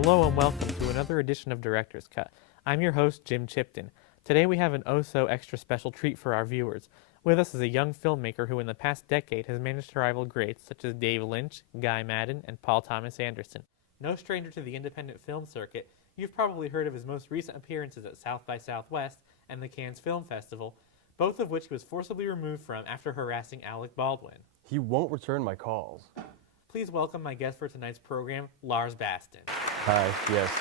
Hello and welcome to another edition of Director's Cut. I'm your host, Jim Chipton. Today we have an oh-so-extra special treat for our viewers. With us is a young filmmaker who in the past decade has managed to rival greats such as Dave Lynch, Guy Maddin, and Paul Thomas Anderson. No stranger to the independent film circuit, you've probably heard of his most recent appearances at South by Southwest and the Cannes Film Festival, both of which he was forcibly removed from after harassing Alec Baldwin. He won't return my calls. Please welcome my guest for tonight's program, Lars Baston. Hi, yes,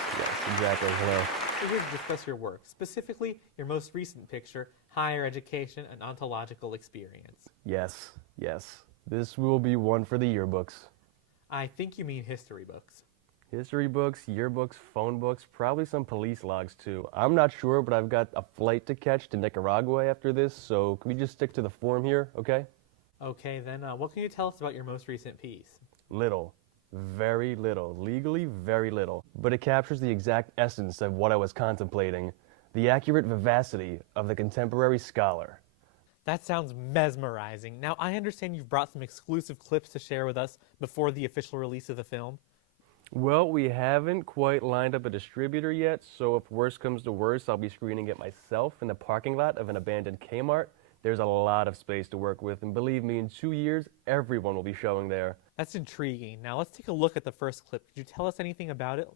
exactly, hello. We're here to discuss your work, specifically your most recent picture, Higher Education, an Ontological Experience. Yes. This will be one for the yearbooks. I think you mean history books. History books, yearbooks, phone books, probably some police logs too. I'm not sure, but I've got a flight to catch to Nicaragua after this, so can we just stick to the form here, okay? Okay, then what can you tell us about your most recent piece? Little. Very little. Legally, very little. But it captures the exact essence of what I was contemplating. The accurate vivacity of the contemporary scholar. That sounds mesmerizing. Now, I understand you've brought some exclusive clips to share with us before the official release of the film. Well, we haven't quite lined up a distributor yet, so if worse comes to worse, I'll be screening it myself in the parking lot of an abandoned Kmart. There's a lot of space to work with, and believe me, in 2 years, everyone will be showing there. That's intriguing. Now, let's take a look at the first clip. Could you tell us anything about it?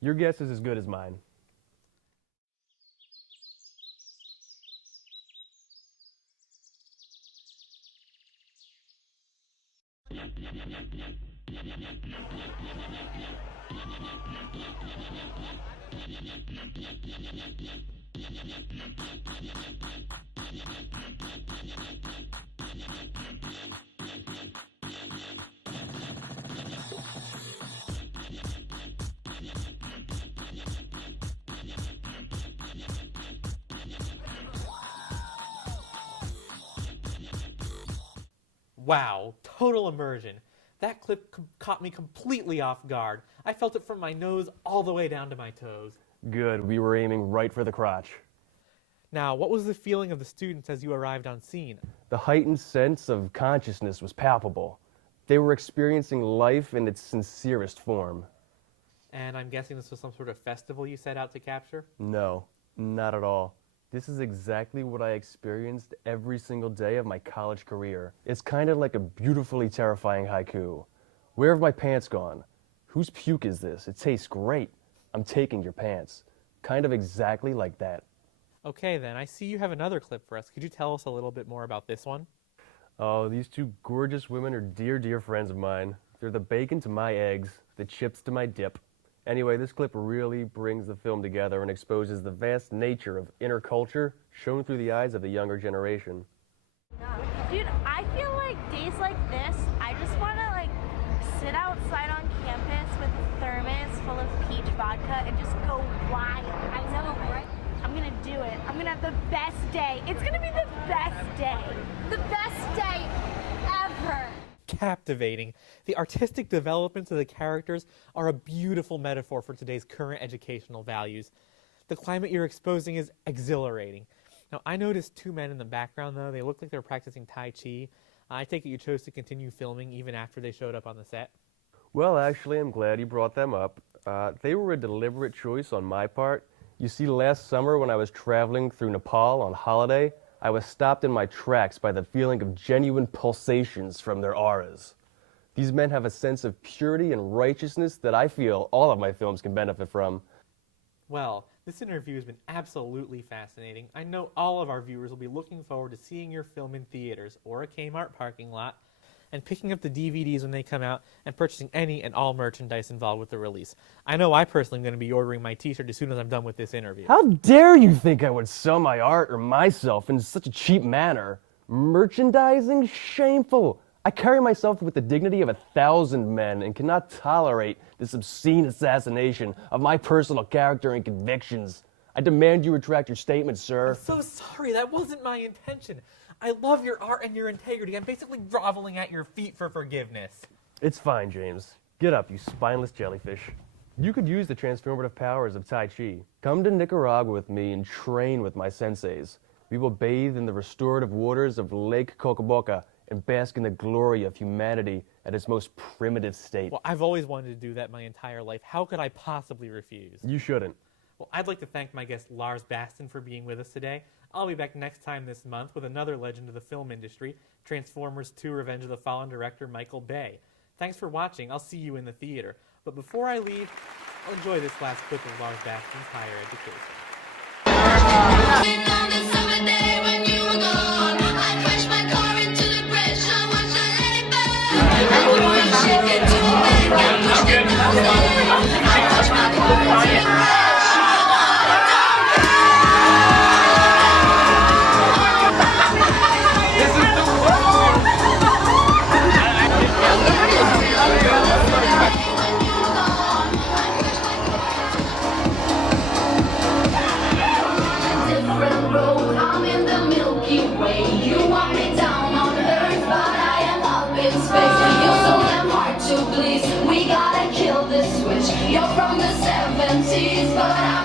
Your guess is as good as mine. Wow, total immersion. That clip caught me completely off guard. I felt it from my nose all the way down to my toes. Good, we were aiming right for the crotch. Now, what was the feeling of the students as you arrived on scene? The heightened sense of consciousness was palpable. They were experiencing life in its sincerest form. And I'm guessing this was some sort of festival you set out to capture? No, not at all. This is exactly what I experienced every single day of my college career. It's kind of like a beautifully terrifying haiku. Where have my pants gone? Whose puke is this? It tastes great. I'm taking your pants. Kind of exactly like that. Okay then, I see you have another clip for us. Could you tell us a little bit more about this one? Oh, these two gorgeous women are dear, dear friends of mine. They're the bacon to my eggs, the chips to my dip. Anyway, this clip really brings the film together and exposes the vast nature of inner culture shown through the eyes of the younger generation. Dude, I feel like days like this, I just want to sit outside on campus with a thermos full of peach vodka and just go wild. I know, right? I'm going to do it. I'm going to have the best day. It's going to be the best day. The best day ever. Captivating. The artistic developments of the characters are a beautiful metaphor for today's current educational values. The climate you're exposing is exhilarating. Now, I noticed two men in the background, though. They look like they're practicing Tai Chi. I take it you chose to continue filming even after they showed up on the set? Well, actually, I'm glad you brought them up. They were a deliberate choice on my part. You see, last summer when I was traveling through Nepal on holiday, I was stopped in my tracks by the feeling of genuine pulsations from their auras. These men have a sense of purity and righteousness that I feel all of my films can benefit from. Well, this interview has been absolutely fascinating. I know all of our viewers will be looking forward to seeing your film in theaters or a Kmart parking lot and picking up the DVDs when they come out and purchasing any and all merchandise involved with the release. I know I personally am going to be ordering my t-shirt as soon as I'm done with this interview. How dare you think I would sell my art or myself in such a cheap manner? Merchandising? Shameful! I carry myself with the dignity of 1,000 men and cannot tolerate this obscene assassination of my personal character and convictions. I demand you retract your statement, sir. I'm so sorry, that wasn't my intention. I love your art and your integrity. I'm basically groveling at your feet for forgiveness. It's fine, James. Get up, you spineless jellyfish. You could use the transformative powers of Tai Chi. Come to Nicaragua with me and train with my senseis. We will bathe in the restorative waters of Lake Cocaboca and bask in the glory of humanity at its most primitive state. Well, I've always wanted to do that my entire life. How could I possibly refuse? You shouldn't. Well, I'd like to thank my guest Lars Baston for being with us today. I'll be back next time this month with another legend of the film industry, Transformers 2: Revenge of the Fallen director Michael Bay. Thanks for watching. I'll see you in the theater. But before I leave, I'll enjoy this last clip of Lars Baston's Higher Education. On the summer day when you were gone, I crashed my car into the bridge. I watched it let it burn. I wouldn't shake it too big. I crashed my car into the bridge. Different road, I'm in the Milky Way. You want me down on Earth, but I am up in space. You're so damn hard to please. We gotta kill this switch. You're from the 70s, but